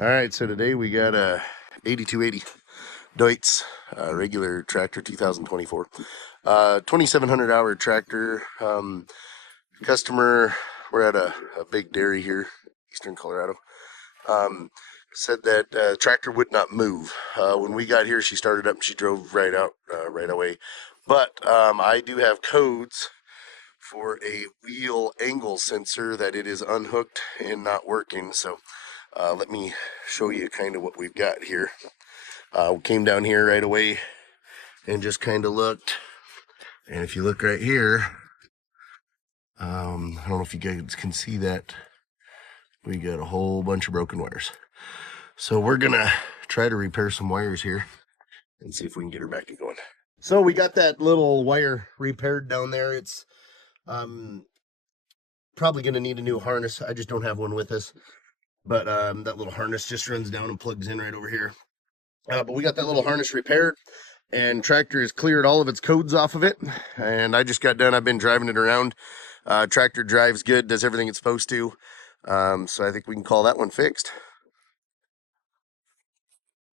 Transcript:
All right, so today we got a 8280 Deutz regular tractor, 2024, 2,700 hour tractor. Customer, we're at a big dairy here, Eastern Colorado. Said that tractor would not move. When we got here, she started up and she drove right out right away. But I do have codes for a wheel angle sensor that it is unhooked and not working. So let me show you kind of what we've got here. We came down here right away and just kind of looked. And if you look right here, I don't know if you guys can see that. We got a whole bunch of broken wires. So we're gonna try to repair some wires here and see if we can get her back to going. So we got that little wire repaired down there. It's probably gonna need a new harness. I just don't have one with us. But that little harness just runs down and plugs in right over here. But we got that little harness repaired, and tractor has cleared all of its codes off of it. And I just got done. I've been driving it around. Tractor drives good, does everything it's supposed to. So I think we can call that one fixed.